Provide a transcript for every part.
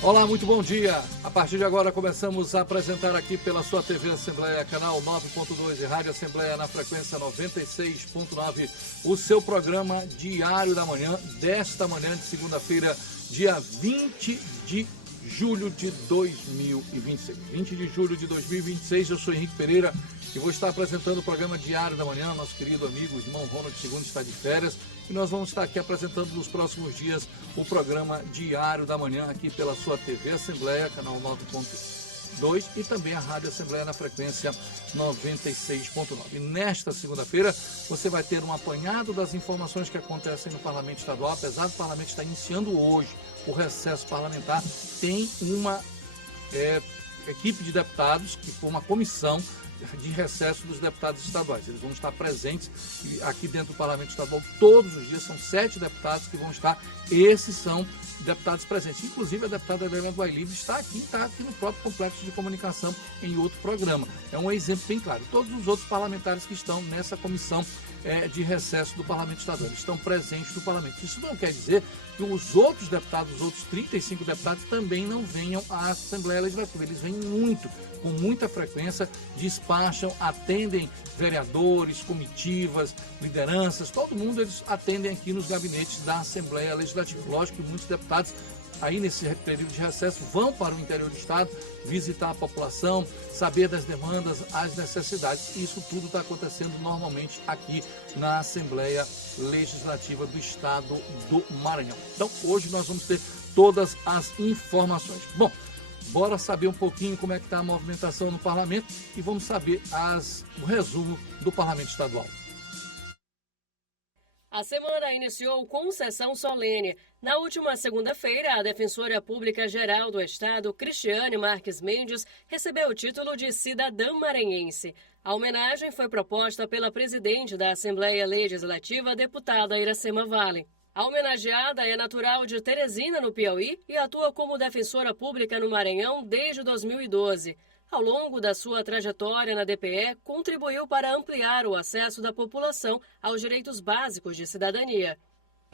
Olá, muito bom dia. A partir de agora começamos a apresentar aqui pela sua TV Assembleia, canal 9.2 e Rádio Assembleia na frequência 96.9, o seu programa Diário da Manhã, desta manhã de segunda-feira, dia 20 de julho de 2026. 20 de julho de 2026, eu sou Henrique Pereira e vou estar apresentando o programa Diário da Manhã. Nosso querido amigo, irmão Ronald II está de férias e nós vamos estar aqui apresentando nos próximos dias o programa Diário da Manhã aqui pela sua TV Assembleia, canal 9.2 e também a Rádio Assembleia na frequência 96.9. E nesta segunda-feira você vai ter um apanhado das informações que acontecem no Parlamento Estadual. Apesar do Parlamento estar iniciando hoje o recesso parlamentar, tem uma equipe de deputados que foi uma comissão de recesso dos deputados estaduais. Eles vão estar presentes aqui dentro do Parlamento Estadual todos os dias. São 7 deputados que vão estar. Esses são deputados presentes. Inclusive a deputada Helena do Ailib está aqui no próprio complexo de comunicação em outro programa. É um exemplo bem claro. Todos os outros parlamentares que estão nessa comissão de recesso do Parlamento Estadual, eles estão presentes no Parlamento. Isso não quer dizer que os outros deputados, os outros 35 deputados também não venham à Assembleia Legislativa. Eles vêm com muita frequência, despacham, atendem vereadores, comitivas, lideranças, todo mundo eles atendem aqui nos gabinetes da Assembleia Legislativa. Lógico que muitos deputados aí nesse período de recesso vão para o interior do estado, visitar a população, saber das demandas, as necessidades. Isso tudo está acontecendo normalmente aqui na Assembleia Legislativa do Estado do Maranhão. Então, hoje nós vamos ter todas as informações. Bom, bora saber um pouquinho como é que está a movimentação no Parlamento e vamos saber o resumo do Parlamento Estadual. A semana iniciou com sessão solene. Na última segunda-feira, a Defensora Pública Geral do Estado, Cristiane Marques Mendes, recebeu o título de cidadã maranhense. A homenagem foi proposta pela presidente da Assembleia Legislativa, deputada Iracema Vale. A homenageada é natural de Teresina, no Piauí, e atua como defensora pública no Maranhão desde 2012. Ao longo da sua trajetória na DPE, contribuiu para ampliar o acesso da população aos direitos básicos de cidadania.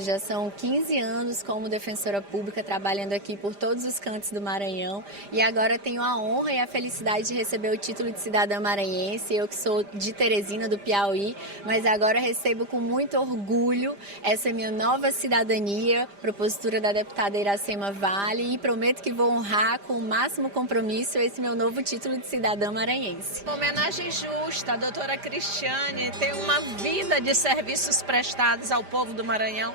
Já são 15 anos como defensora pública, trabalhando aqui por todos os cantos do Maranhão, e agora tenho a honra e a felicidade de receber o título de cidadã maranhense. Eu que sou de Teresina, do Piauí, mas agora recebo com muito orgulho essa minha nova cidadania, propositura da deputada Iracema Vale, e prometo que vou honrar com o máximo compromisso esse meu novo título de cidadã maranhense. Uma homenagem justa, a doutora Cristiane tem uma vida de serviços prestados ao povo do Maranhão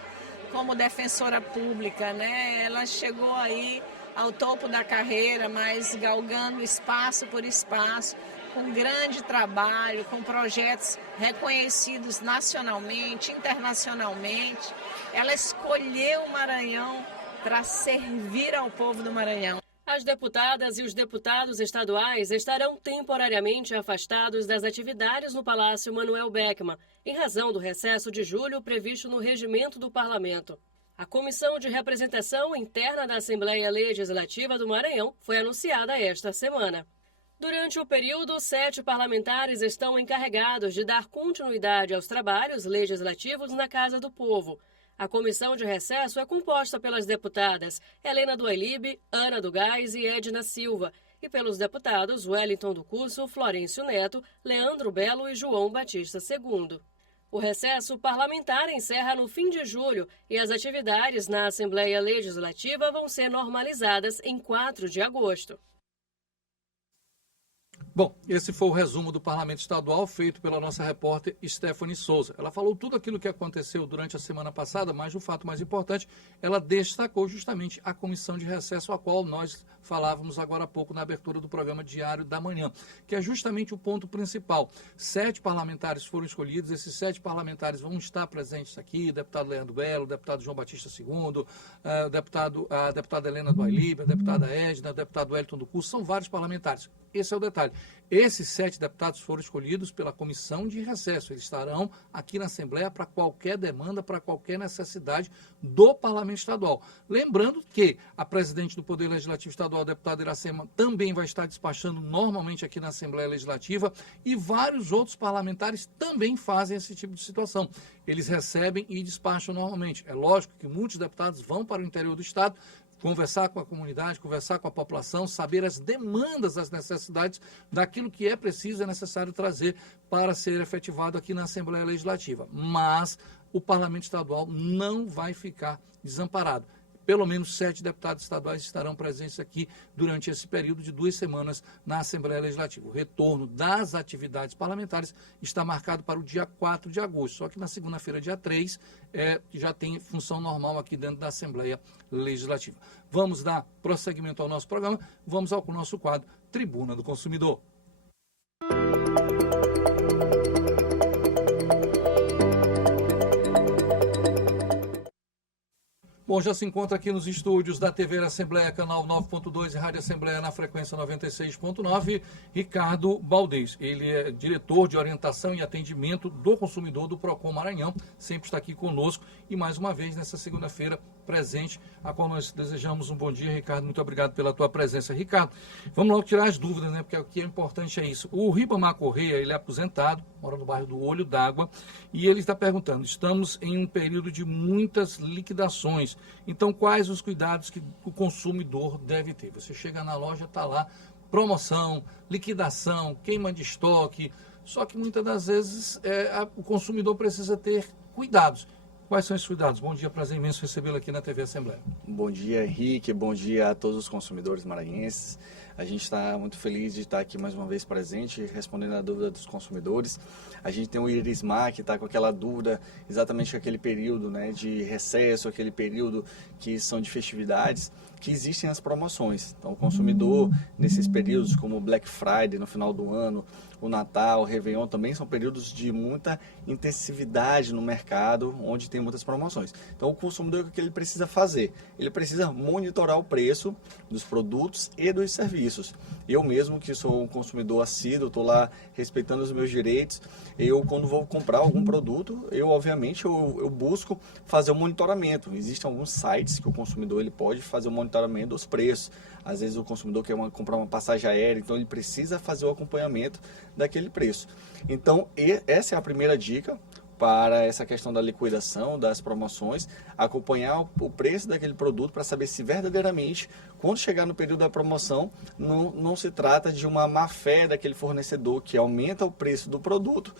como defensora pública, né? Ela chegou aí ao topo da carreira, mas galgando espaço por espaço, com grande trabalho, com projetos reconhecidos nacionalmente, internacionalmente. Ela escolheu o Maranhão para servir ao povo do Maranhão. As deputadas e os deputados estaduais estarão temporariamente afastados das atividades no Palácio Manuel Beckmann, em razão do recesso de julho previsto no regimento do Parlamento. A Comissão de Representação Interna da Assembleia Legislativa do Maranhão foi anunciada esta semana. Durante o período, 7 parlamentares estão encarregados de dar continuidade aos trabalhos legislativos na Casa do Povo. A comissão de recesso é composta pelas deputadas Helena do Ailib, Ana do Gás e Edna Silva, e pelos deputados Wellington do Curso, Florencio Neto, Leandro Belo e João Batista II. O recesso parlamentar encerra no fim de julho e as atividades na Assembleia Legislativa vão ser normalizadas em 4 de agosto. Bom, esse foi o resumo do Parlamento Estadual feito pela nossa repórter Stephanie Souza. Ela falou tudo aquilo que aconteceu durante a semana passada, mas o fato mais importante, ela destacou justamente a comissão de recesso, a qual nós falávamos agora há pouco na abertura do programa Diário da Manhã, que é justamente o ponto principal. 7 parlamentares foram escolhidos, esses 7 parlamentares vão estar presentes aqui, o deputado Leandro Belo, o deputado João Batista II, a deputada Helena do Ailib, a deputada Edna, o deputado Wellington do Curso, são vários parlamentares. Esse é o detalhe. Esses 7 deputados foram escolhidos pela comissão de recesso. Eles estarão aqui na Assembleia para qualquer demanda, para qualquer necessidade do Parlamento Estadual. Lembrando que a presidente do Poder Legislativo Estadual, a deputada Iracema, também vai estar despachando normalmente aqui na Assembleia Legislativa e vários outros parlamentares também fazem esse tipo de situação. Eles recebem e despacham normalmente. É lógico que muitos deputados vão para o interior do Estado, conversar com a comunidade, conversar com a população, saber as demandas, as necessidades daquilo que é preciso, é necessário trazer para ser efetivado aqui na Assembleia Legislativa. Mas o Parlamento Estadual não vai ficar desamparado. Pelo menos 7 deputados estaduais estarão presentes aqui durante esse período de 2 semanas na Assembleia Legislativa. O retorno das atividades parlamentares está marcado para o dia 4 de agosto, só que na segunda-feira, dia 3, já tem função normal aqui dentro da Assembleia Legislativa. Vamos dar prosseguimento ao nosso programa, vamos ao nosso quadro Tribuna do Consumidor. Bom, já se encontra aqui nos estúdios da TV Assembleia, canal 9.2 e Rádio Assembleia na frequência 96.9, Ricardo Baldez. Ele é diretor de orientação e atendimento do consumidor do Procon Maranhão, sempre está aqui conosco e mais uma vez nessa segunda-feira presente, a qual nós desejamos um bom dia. Ricardo, muito obrigado pela tua presença. Ricardo, vamos logo tirar as dúvidas, né? Porque o que é importante é isso. O Ribamar Correia, ele é aposentado, mora no bairro do Olho d'Água, e ele está perguntando, estamos em um período de muitas liquidações, então quais os cuidados que o consumidor deve ter? Você chega na loja, está lá, promoção, liquidação, queima de estoque, só que muitas das vezes o consumidor precisa ter cuidados. Quais são esses cuidados? Bom dia, prazer imenso recebê-lo aqui na TV Assembleia. Bom dia, Henrique, bom dia a todos os consumidores maranhenses. A gente está muito feliz de estar aqui mais uma vez presente, respondendo a dúvida dos consumidores. A gente tem o Irismar, que está com aquela dúvida exatamente aquele período, né, de recesso, aquele período que são de festividades, que existem as promoções. Então, o consumidor, nesses períodos como o Black Friday, no final do ano, o Natal, o Réveillon, também são períodos de muita intensividade no mercado, onde tem muitas promoções. Então, o consumidor, o que ele precisa fazer? Ele precisa monitorar o preço dos produtos e dos serviços. Eu mesmo, que sou um consumidor assíduo, estou lá respeitando os meus direitos, eu, quando vou comprar algum produto, obviamente, eu busco fazer o monitoramento. Existem alguns sites que o consumidor ele pode fazer o monitoramento dos preços. Às vezes o consumidor quer comprar uma passagem aérea, então ele precisa fazer o acompanhamento daquele preço. Então, essa é a primeira dica para essa questão da liquidação, das promoções, acompanhar o preço daquele produto para saber se verdadeiramente, quando chegar no período da promoção, não se trata de uma má-fé daquele fornecedor que aumenta o preço do produto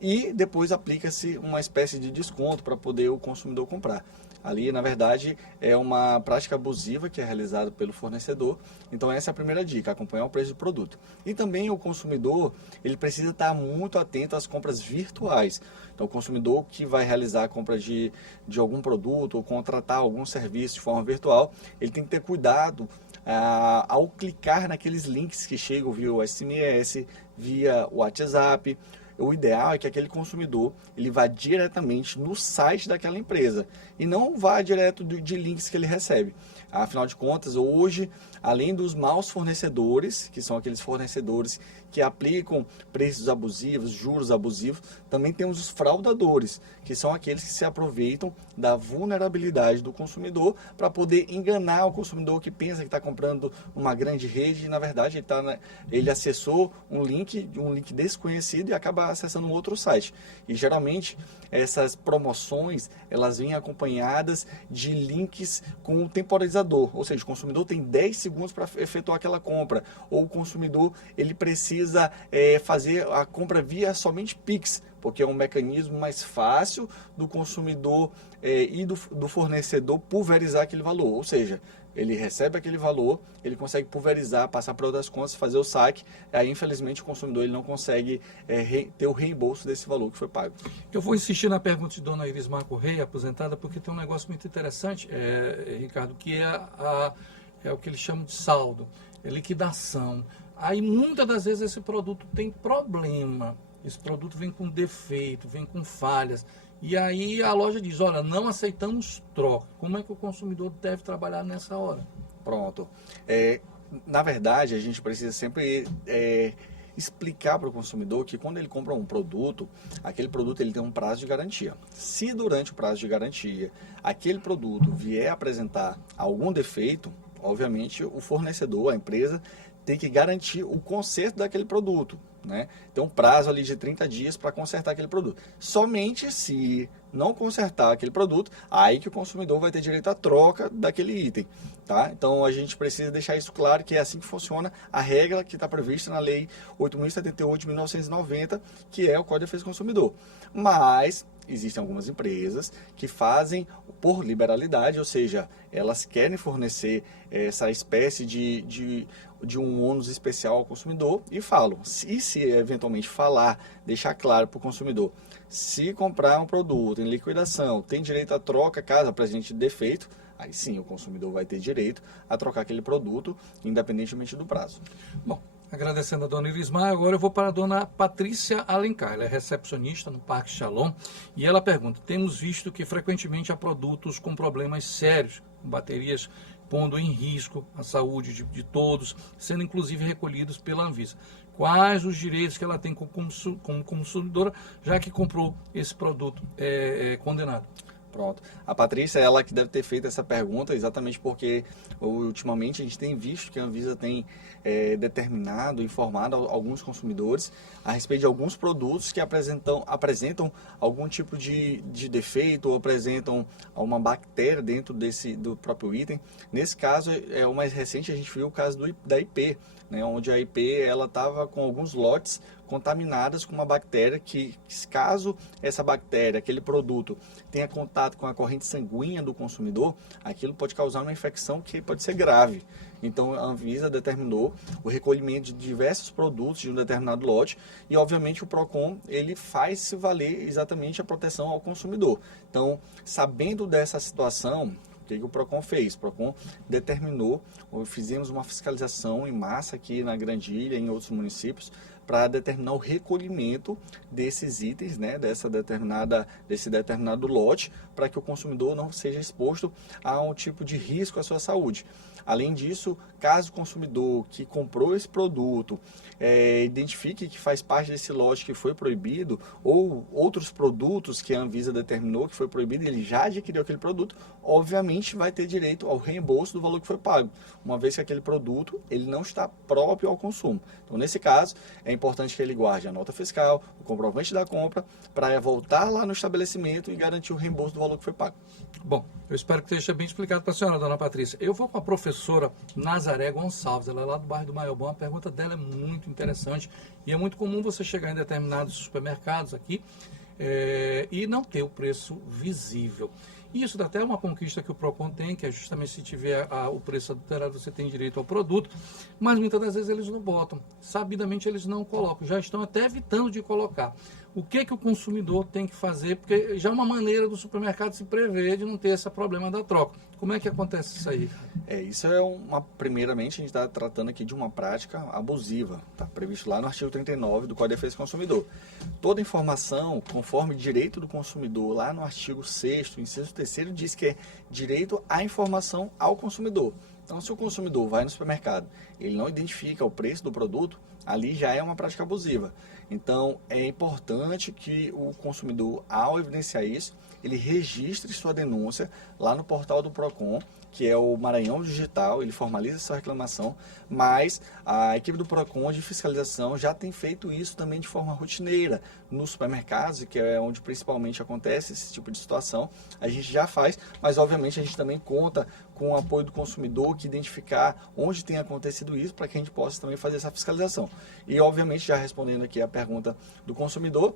e depois aplica-se uma espécie de desconto para poder o consumidor comprar. Ali, na verdade, é uma prática abusiva que é realizada pelo fornecedor. Então, essa é a primeira dica, acompanhar o preço do produto. E também o consumidor, ele precisa estar muito atento às compras virtuais. Então, o consumidor que vai realizar a compra de algum produto ou contratar algum serviço de forma virtual, ele tem que ter cuidado ao clicar naqueles links que chegam via o SMS, via o WhatsApp. O ideal é que aquele consumidor ele vá diretamente no site daquela empresa e não vá direto de links que ele recebe. Afinal de contas, hoje, além dos maus fornecedores, que são aqueles fornecedores que aplicam preços abusivos, juros abusivos, também temos os fraudadores, que são aqueles que se aproveitam da vulnerabilidade do consumidor para poder enganar o consumidor que pensa que está comprando uma grande rede e, na verdade, ele acessou um link desconhecido e acaba acessando um outro site. E, geralmente, essas promoções, elas vêm acompanhadas de links com um temporizador, ou seja, o consumidor tem 10 segundos para efetuar aquela compra, ou o consumidor ele precisa fazer a compra via somente Pix, porque é um mecanismo mais fácil do consumidor e do fornecedor pulverizar aquele valor, ou seja, ele recebe aquele valor, ele consegue pulverizar, passar para outras contas, fazer o saque, aí infelizmente o consumidor ele não consegue ter o reembolso desse valor que foi pago. Eu vou insistir na pergunta de dona Irismar Correia, aposentada, porque tem um negócio muito interessante, Ricardo, que é o que eles chamam de saldo, liquidação. Aí muitas das vezes esse produto tem problema, esse produto vem com defeito, vem com falhas, e aí a loja diz, olha, não aceitamos troca. Como é que o consumidor deve trabalhar nessa hora? Pronto. Na verdade, a gente precisa sempre explicar para o consumidor que quando ele compra um produto, aquele produto ele tem um prazo de garantia. Se durante o prazo de garantia aquele produto vier apresentar algum defeito, obviamente o fornecedor, a empresa, tem que garantir o conserto daquele produto, né? Tem um prazo ali de 30 dias para consertar aquele produto. Somente se não consertar aquele produto, aí que o consumidor vai ter direito à troca daquele item. Tá? Então a gente precisa deixar isso claro, que é assim que funciona a regra que está prevista na Lei 8.078 de 1990, que é o Código de Defesa do Consumidor. Mas existem algumas empresas que fazem por liberalidade, ou seja, elas querem fornecer essa espécie de um ônus especial ao consumidor e falam, se eventualmente falar, deixar claro para o consumidor, se comprar um produto em liquidação, tem direito à troca caso apresente defeito, aí sim o consumidor vai ter direito a trocar aquele produto, independentemente do prazo. Bom, agradecendo a dona Irismar, agora eu vou para a dona Patrícia Alencar. Ela é recepcionista no Parque Shalom e ela pergunta: temos visto que frequentemente há produtos com problemas sérios, com baterias pondo em risco a saúde de todos, sendo inclusive recolhidos pela Anvisa. Quais os direitos que ela tem como consumidora, já que comprou esse produto condenado? Pronto. A Patrícia, ela que deve ter feito essa pergunta exatamente porque ultimamente a gente tem visto que a Anvisa tem determinado, informado alguns consumidores a respeito de alguns produtos que apresentam algum tipo de defeito ou apresentam uma bactéria dentro do próprio item. Nesse caso, o mais recente, a gente viu o caso da IP, né, onde a IP estava com alguns lotes contaminadas com uma bactéria que, caso essa bactéria, aquele produto, tenha contato com a corrente sanguínea do consumidor, aquilo pode causar uma infecção que pode ser grave. Então a Anvisa determinou o recolhimento de diversos produtos de um determinado lote e, obviamente, o PROCON ele faz se valer exatamente a proteção ao consumidor. Então, sabendo dessa situação, o que o PROCON fez? O PROCON determinou, fizemos uma fiscalização em massa aqui na Grande Ilha e em outros municípios, para determinar o recolhimento desses itens, né, desse determinado lote, para que o consumidor não seja exposto a um tipo de risco à sua saúde. Além disso, caso o consumidor que comprou esse produto identifique que faz parte desse lote que foi proibido, ou outros produtos que a Anvisa determinou que foi proibido, ele já adquiriu aquele produto, obviamente vai ter direito ao reembolso do valor que foi pago, uma vez que aquele produto ele não está próprio ao consumo. Então, nesse caso, é importante que ele guarde a nota fiscal, o comprovante da compra, para voltar lá no estabelecimento e garantir o reembolso do valor que foi pago. Bom, eu espero que esteja bem explicado para a senhora, dona Patrícia. Eu vou com a professora Nazaré Gonçalves, ela é lá do bairro do Maiobão. A pergunta dela é muito interessante e é muito comum você chegar em determinados supermercados aqui e não ter o preço visível. E isso dá até uma conquista que o PROCON tem, que é justamente se tiver o preço adulterado, você tem direito ao produto, mas muitas das vezes eles não botam, sabidamente eles não colocam, já estão até evitando de colocar. O que o consumidor tem que fazer? Porque já é uma maneira do supermercado se prever de não ter esse problema da troca. Como é que acontece isso aí? Isso primeiramente, a gente está tratando aqui de uma prática abusiva, está previsto lá no artigo 39 do Código de Defesa do Consumidor. Toda informação, conforme direito do consumidor, lá no artigo 6º, inciso 3º, diz que é direito à informação ao consumidor. Então, se o consumidor vai no supermercado, ele não identifica o preço do produto, ali já é uma prática abusiva. Então, é importante que o consumidor, ao evidenciar isso, ele registre sua denúncia lá no portal do PROCON, que é o Maranhão Digital, ele formaliza sua reclamação, mas a equipe do PROCON de fiscalização já tem feito isso também de forma rotineira nos supermercados, que é onde principalmente acontece esse tipo de situação. A gente já faz, mas obviamente a gente também conta com o apoio do consumidor, que identificar onde tem acontecido isso, para que a gente possa também fazer essa fiscalização. E obviamente, já respondendo aqui a pergunta do consumidor,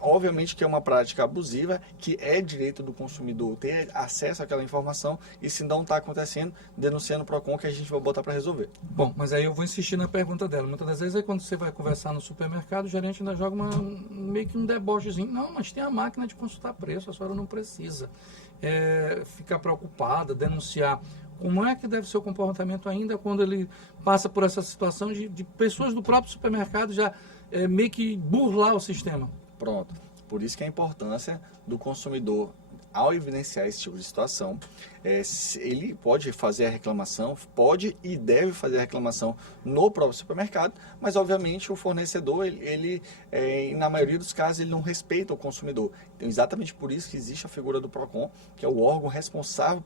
obviamente que é uma prática abusiva, que é direito do consumidor ter acesso àquela informação, e se não está acontecendo, denunciando o PROCON, que a gente vai botar para resolver. Bom, mas aí eu vou insistir na pergunta dela. Muitas das vezes, quando você vai conversar no supermercado, o gerente ainda joga meio que um debochezinho. Não, mas tem a máquina de consultar preço, a senhora não precisa ficar preocupada, denunciar. Como é que deve ser o comportamento ainda quando ele passa por essa situação de pessoas do próprio supermercado já meio que burlar o sistema? Pronto. Por isso que a importância do consumidor ao evidenciar esse tipo de situação, ele pode fazer a reclamação, pode e deve fazer a reclamação no próprio supermercado, mas obviamente o fornecedor, na maioria dos casos, ele não respeita o consumidor. Então, exatamente por isso que existe a figura do PROCON, que é o órgão responsável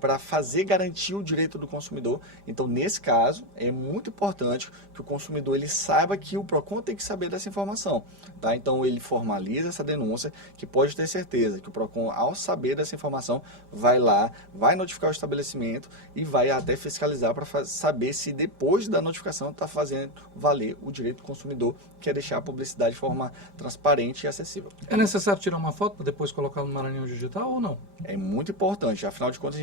para fazer garantir o direito do consumidor. Então, nesse caso, é muito importante que o consumidor ele saiba que o PROCON tem que saber dessa informação. Tá? Então, ele formaliza essa denúncia, que pode ter certeza que o PROCON, ao saber dessa informação, vai lá, vai notificar o estabelecimento e vai até fiscalizar para saber se depois da notificação está fazendo valer o direito do consumidor, que é deixar a publicidade de forma transparente e acessível. É necessário tirar uma foto para depois colocar no Maranhão Digital ou não? É muito importante, afinal de contas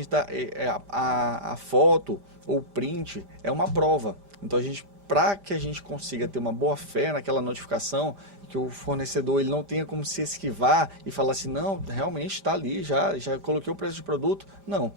a foto ou print é uma prova. Então para que a gente consiga ter uma boa fé naquela notificação, que o fornecedor ele não tenha como se esquivar e falar assim, não, realmente está ali, já coloquei o preço do produto. Não,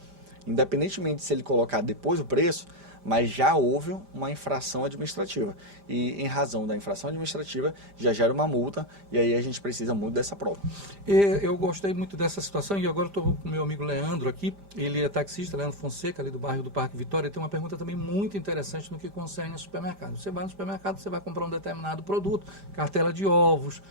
independentemente se ele colocar depois o preço, mas já houve uma infração administrativa. E em razão da infração administrativa, já gera uma multa, e aí a gente precisa muito dessa prova. Eu gostei muito dessa situação, e agora estou com o meu amigo Leandro aqui, ele é taxista, Leandro Fonseca, ali do bairro do Parque Vitória, e tem uma pergunta também muito interessante no que concerne ao supermercado. Você vai no supermercado, você vai comprar um determinado produto, cartela de ovos,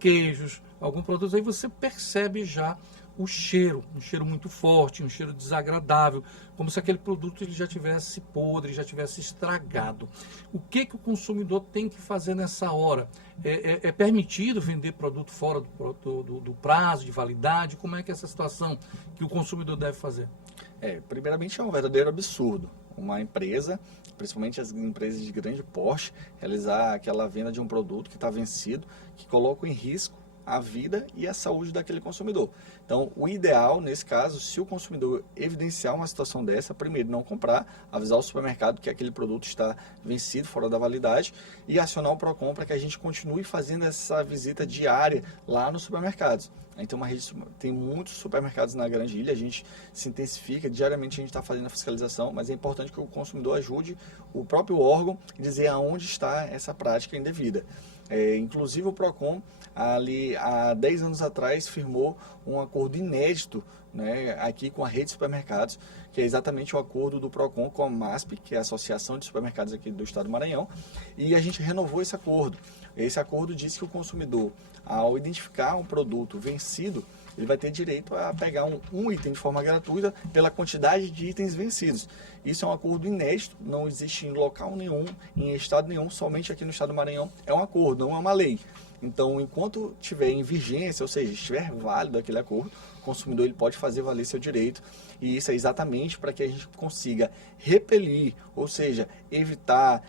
queijos, algum produto, aí você percebe já o cheiro, um cheiro muito forte, um cheiro desagradável, como se aquele produto ele já tivesse podre, já tivesse estragado. O que o consumidor tem que fazer nessa hora? É permitido vender produto fora do prazo de validade? Como é que é essa situação que o consumidor deve fazer? Primeiramente é um verdadeiro absurdo uma empresa, principalmente as empresas de grande porte, realizar aquela venda de um produto que está vencido, que coloca em risco a vida e a saúde daquele consumidor. Então, o ideal, nesse caso, se o consumidor evidenciar uma situação dessa, primeiro, não comprar, avisar o supermercado que aquele produto está vencido, fora da validade, e acionar o PROCON para que a gente continue fazendo essa visita diária lá nos supermercados. Então, tem muitos supermercados na Grande Ilha, a gente se intensifica, diariamente a gente está fazendo a fiscalização, mas é importante que o consumidor ajude o próprio órgão a dizer aonde está essa prática indevida. Inclusive o PROCON, ali há 10 anos atrás, firmou um acordo inédito, né, aqui com a rede de supermercados, que é exatamente o acordo do PROCON com a MASP, que é a Associação de Supermercados aqui do Estado do Maranhão, e a gente renovou esse acordo. Esse acordo diz que o consumidor, ao identificar um produto vencido, ele vai ter direito a pegar um item de forma gratuita pela quantidade de itens vencidos. Isso é um acordo inédito, não existe em local nenhum, em estado nenhum, somente aqui no estado do Maranhão. É um acordo, não é uma lei. Então, enquanto estiver em vigência, ou seja, estiver válido aquele acordo, o consumidor ele pode fazer valer seu direito. E isso é exatamente para que a gente consiga repelir, ou seja, evitar,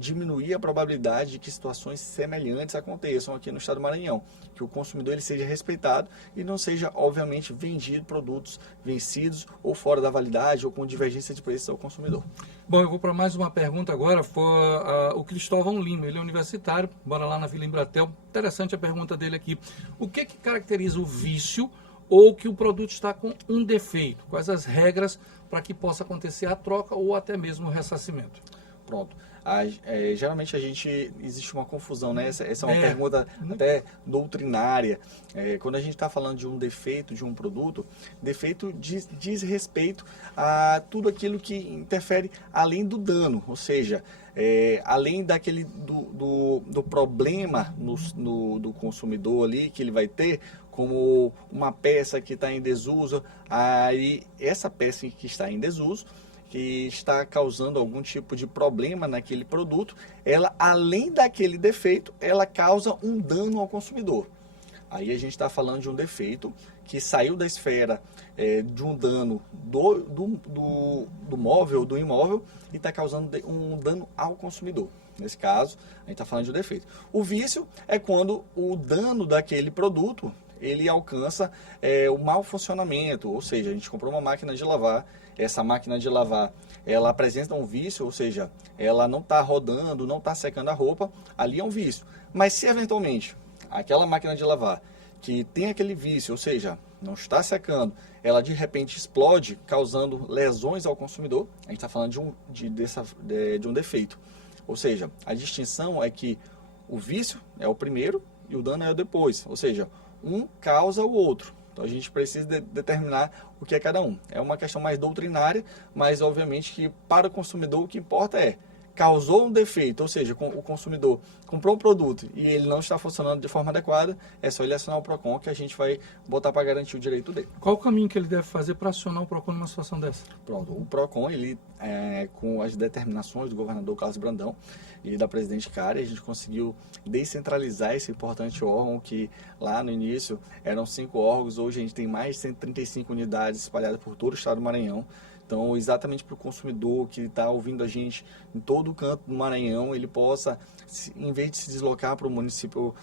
diminuir a probabilidade de que situações semelhantes aconteçam aqui no estado do Maranhão, que o consumidor ele seja respeitado e não seja, obviamente, vendido produtos vencidos ou fora da validade ou com divergência de preços ao consumidor. Bom, eu vou para mais uma pergunta agora, foi o Cristóvão Lima, ele é universitário, mora lá na Vila Embratel. Interessante a pergunta dele aqui. O que caracteriza o vício ou que o produto está com um defeito? Quais as regras para que possa acontecer a troca ou até mesmo o ressarcimento? Pronto. Geralmente existe uma confusão, né? Essa é uma pergunta até doutrinária. Quando a gente está falando de um defeito de um produto, defeito diz respeito a tudo aquilo que interfere além do dano, ou seja, além do problema do consumidor ali que ele vai ter, como uma peça que está em desuso, aí essa peça que está em desuso, que está causando algum tipo de problema naquele produto, ela, além daquele defeito, ela causa um dano ao consumidor. Aí a gente está falando de um defeito que saiu da esfera de um dano do móvel, do imóvel, e está causando um dano ao consumidor. Nesse caso, a gente está falando de um defeito. O vício é quando o dano daquele produto, ele alcança o mau funcionamento, ou seja, a gente comprou uma máquina de lavar, essa máquina de lavar, ela apresenta um vício, ou seja, ela não está rodando, não está secando a roupa, ali é um vício. Mas se eventualmente aquela máquina de lavar que tem aquele vício, ou seja, não está secando, ela de repente explode, causando lesões ao consumidor, a gente está falando de um defeito. Ou seja, a distinção é que o vício é o primeiro e o dano é o depois, ou seja, um causa o outro. Então a gente precisa determinar o que é cada um. É uma questão mais doutrinária, mas obviamente que para o consumidor o que importa é: causou um defeito, ou seja, o consumidor comprou um produto e ele não está funcionando de forma adequada, é só ele acionar o PROCON que a gente vai botar para garantir o direito dele. Qual o caminho que ele deve fazer para acionar o PROCON numa situação dessa? Pronto, o PROCON, ele, com as determinações do governador Carlos Brandão e da presidente Karen, a gente conseguiu descentralizar esse importante órgão que lá no início eram 5 órgãos, hoje a gente tem mais de 135 unidades espalhadas por todo o estado do Maranhão. Então, exatamente para o consumidor que está ouvindo a gente em todo o canto do Maranhão, ele possa, em vez de se deslocar para o município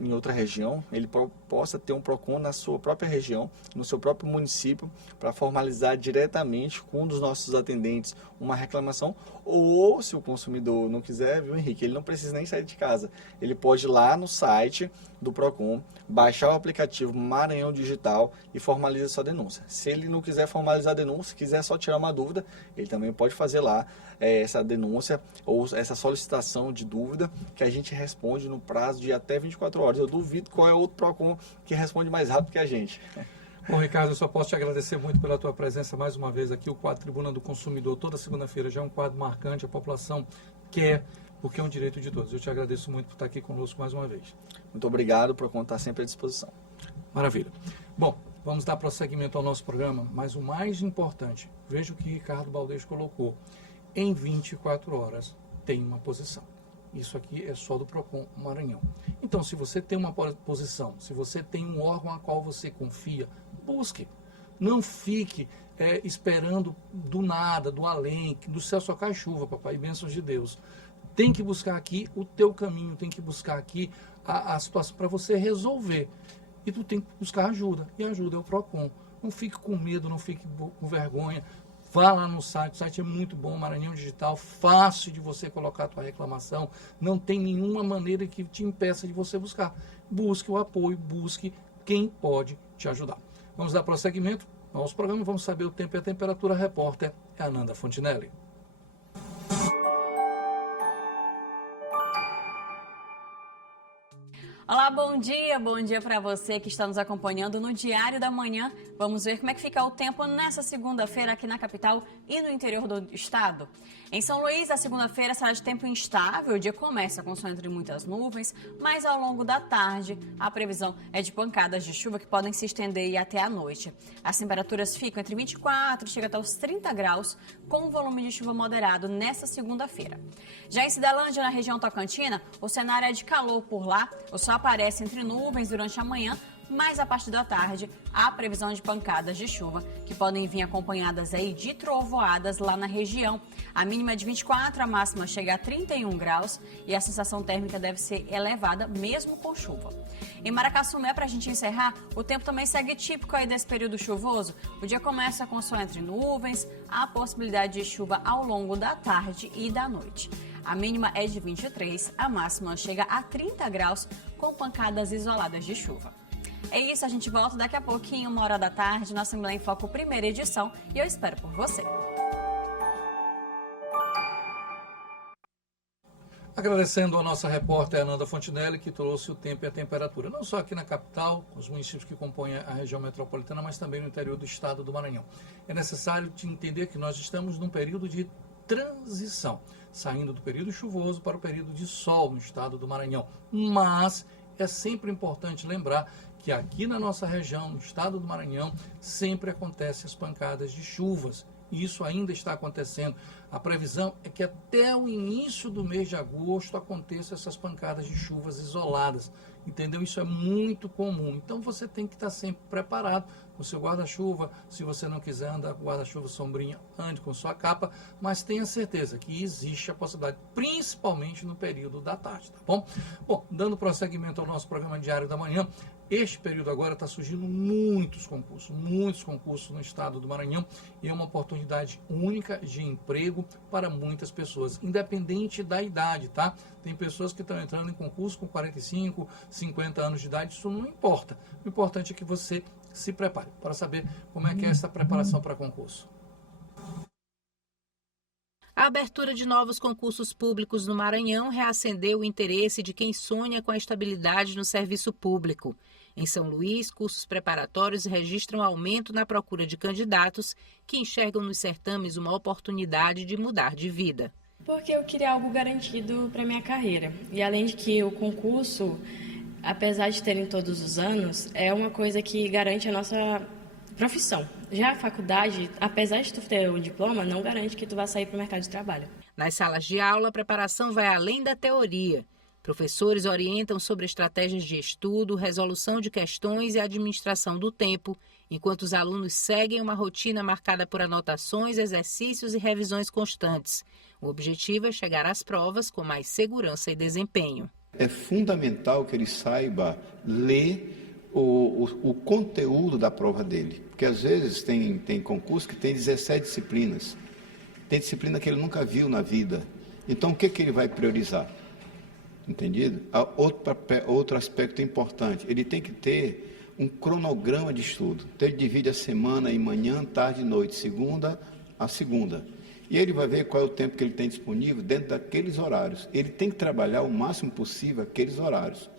em outra região, ele possa ter um PROCON na sua própria região, no seu próprio município, para formalizar diretamente com um dos nossos atendentes uma reclamação, ou se o consumidor não quiser, viu, Henrique, ele não precisa nem sair de casa, ele pode ir lá no site do PROCON, baixar o aplicativo Maranhão Digital e formalizar sua denúncia. Se ele não quiser formalizar a denúncia, quiser só tirar uma dúvida, ele também pode fazer lá essa denúncia ou essa solicitação de dúvida, que a gente responde no prazo de até 24 horas. Eu duvido qual é outro PROCON que responde mais rápido que a gente. Bom, Ricardo, eu só posso te agradecer muito pela tua presença mais uma vez aqui. O quadro Tribuna do Consumidor, toda segunda-feira, já é um quadro marcante, a população quer, porque é um direito de todos. Eu te agradeço muito por estar aqui conosco mais uma vez. Muito obrigado, o PROCON está sempre à disposição. Maravilha. Bom, vamos dar prosseguimento ao nosso programa, mas o mais importante, veja o que Ricardo Baldez colocou. Em 24 horas tem uma posição. Isso aqui é só do PROCON Maranhão. Então, se você tem uma posição, se você tem um órgão a qual você confia, busque. Não fique esperando do nada, do além, do céu só cai chuva, papai, bênçãos de Deus. Tem que buscar aqui o teu caminho, tem que buscar aqui a situação para você resolver. E tu tem que buscar ajuda. E a ajuda é o PROCON. Não fique com medo, não fique com vergonha. Vá lá no site, o site é muito bom, Maranhão Digital, fácil de você colocar a tua reclamação, não tem nenhuma maneira que te impeça de você buscar. Busque o apoio, busque quem pode te ajudar. Vamos dar prosseguimento ao nosso programa, vamos saber o tempo e a temperatura. A repórter é a Ananda Fontinelli. Olá, bom dia para você que está nos acompanhando no Diário da Manhã. Vamos ver como é que fica o tempo nessa segunda-feira aqui na capital e no interior do estado. Em São Luís, a segunda-feira será de tempo instável, o dia começa com sol entre muitas nuvens, mas ao longo da tarde a previsão é de pancadas de chuva que podem se estender até a noite. As temperaturas ficam entre 24 e chega até os 30 graus, com volume de chuva moderado nessa segunda-feira. Já em Cidelândia, na região tocantina, o cenário é de calor por lá, o sol aparece entre nuvens durante a manhã, mas a partir da tarde há previsão de pancadas de chuva que podem vir acompanhadas aí de trovoadas lá na região. A mínima é de 24, a máxima chega a 31 graus e a sensação térmica deve ser elevada mesmo com chuva. Em Maracaçumé, para a gente encerrar, o tempo também segue típico aí desse período chuvoso. O dia começa com sol entre nuvens, há possibilidade de chuva ao longo da tarde e da noite. A mínima é de 23, a máxima chega a 30 graus com pancadas isoladas de chuva. É isso, a gente volta daqui a pouquinho, 1h da tarde, na Assembleia em Foco, primeira edição, e eu espero por você. Agradecendo a nossa repórter Ananda Fontinelli, que trouxe o tempo e a temperatura, não só aqui na capital, os municípios que compõem a região metropolitana, mas também no interior do estado do Maranhão. É necessário te entender que nós estamos num período de transição, saindo do período chuvoso para o período de sol no estado do Maranhão. Mas é sempre importante lembrar que aqui na nossa região, no estado do Maranhão, sempre acontecem as pancadas de chuvas. E isso ainda está acontecendo. A previsão é que até o início do mês de agosto aconteçam essas pancadas de chuvas isoladas. Entendeu? Isso é muito comum. Então você tem que estar sempre preparado com seu guarda-chuva. Se você não quiser andar com guarda-chuva sombrinha, ande com sua capa. Mas tenha certeza que existe a possibilidade, principalmente no período da tarde, tá bom? Bom, dando prosseguimento ao nosso programa Diário da Manhã, este período agora está surgindo muitos concursos no estado do Maranhão e é uma oportunidade única de emprego para muitas pessoas, independente da idade, tá? Tem pessoas que estão entrando em concurso com 45, 50 anos de idade, isso não importa. O importante é que você se prepare para saber como é que é essa preparação para concurso. A abertura de novos concursos públicos no Maranhão reacendeu o interesse de quem sonha com a estabilidade no serviço público. Em São Luís, cursos preparatórios registram aumento na procura de candidatos que enxergam nos certames uma oportunidade de mudar de vida. Porque eu queria algo garantido para minha carreira. E além de que o concurso, apesar de terem todos os anos, é uma coisa que garante a nossa profissão. Já a faculdade, apesar de tu ter um diploma, não garante que tu vá sair para o mercado de trabalho. Nas salas de aula, a preparação vai além da teoria. Professores orientam sobre estratégias de estudo, resolução de questões e administração do tempo, enquanto os alunos seguem uma rotina marcada por anotações, exercícios e revisões constantes. O objetivo é chegar às provas com mais segurança e desempenho. É fundamental que ele saiba ler o conteúdo da prova dele, porque às vezes tem concurso que tem 17 disciplinas. Tem disciplina que ele nunca viu na vida. Então, o que ele vai priorizar? Entendido? Outro aspecto importante, ele tem que ter um cronograma de estudo. Então, ele divide a semana em manhã, tarde e noite, segunda a segunda. E ele vai ver qual é o tempo que ele tem disponível dentro daqueles horários. Ele tem que trabalhar o máximo possível aqueles horários.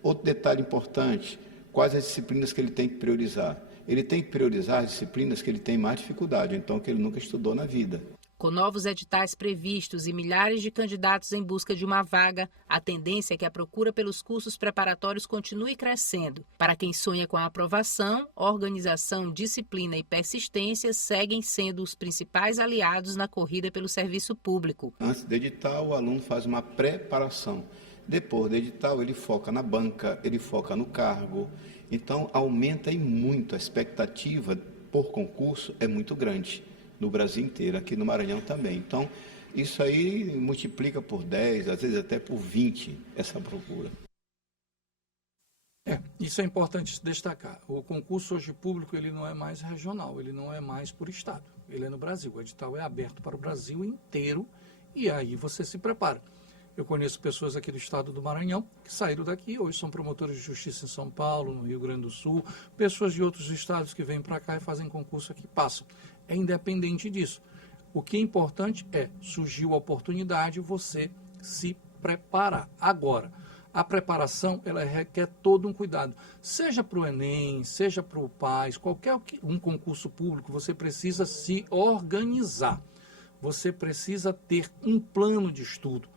Outro detalhe importante, quais as disciplinas que ele tem que priorizar? Ele tem que priorizar as disciplinas que ele tem mais dificuldade, então que ele nunca estudou na vida. Com novos editais previstos e milhares de candidatos em busca de uma vaga, a tendência é que a procura pelos cursos preparatórios continue crescendo. Para quem sonha com a aprovação, organização, disciplina e persistência seguem sendo os principais aliados na corrida pelo serviço público. Antes do edital, o aluno faz uma preparação. Depois do edital, ele foca na banca, ele foca no cargo. Então, aumenta e muito a expectativa por concurso, é muito grande. No Brasil inteiro, aqui no Maranhão também. Então, isso aí multiplica por 10, às vezes até por 20, essa procura. Isso é importante destacar. O concurso hoje público, ele não é mais regional, ele não é mais por estado, ele é no Brasil. O edital é aberto para o Brasil inteiro e aí você se prepara. Eu conheço pessoas aqui do estado do Maranhão que saíram daqui, hoje são promotores de justiça em São Paulo, no Rio Grande do Sul, pessoas de outros estados que vêm para cá e fazem concurso aqui, passam. É independente disso. O que é importante é, surgiu a oportunidade, você se preparar. Agora, a preparação, ela requer todo um cuidado. Seja para o Enem, seja para o PAS, qualquer um concurso público, você precisa se organizar. Você precisa ter um plano de estudo.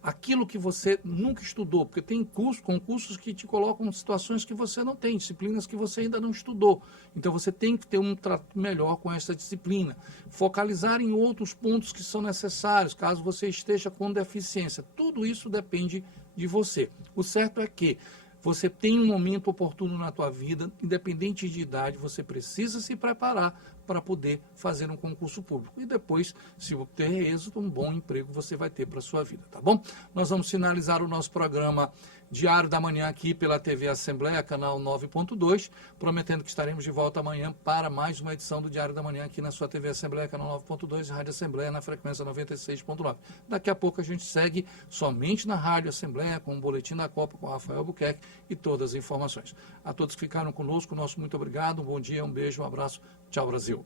Aquilo que você nunca estudou, porque tem concursos que te colocam em situações que você não tem, disciplinas que você ainda não estudou. Então você tem que ter um trato melhor com essa disciplina. Focalizar em outros pontos que são necessários, caso você esteja com deficiência. Tudo isso depende de você. O certo é que você tem um momento oportuno na tua vida, independente de idade, você precisa se preparar para poder fazer um concurso público. E depois, se obter êxito, um bom emprego você vai ter para a sua vida, tá bom? Nós vamos finalizar o nosso programa Diário da Manhã aqui pela TV Assembleia, canal 9.2, prometendo que estaremos de volta amanhã para mais uma edição do Diário da Manhã aqui na sua TV Assembleia, canal 9.2 e Rádio Assembleia na frequência 96.9. Daqui a pouco a gente segue somente na Rádio Assembleia com o Boletim da Copa com o Rafael Albuquerque e todas as informações. A todos que ficaram conosco, nosso muito obrigado, um bom dia, um beijo, um abraço, tchau Brasil.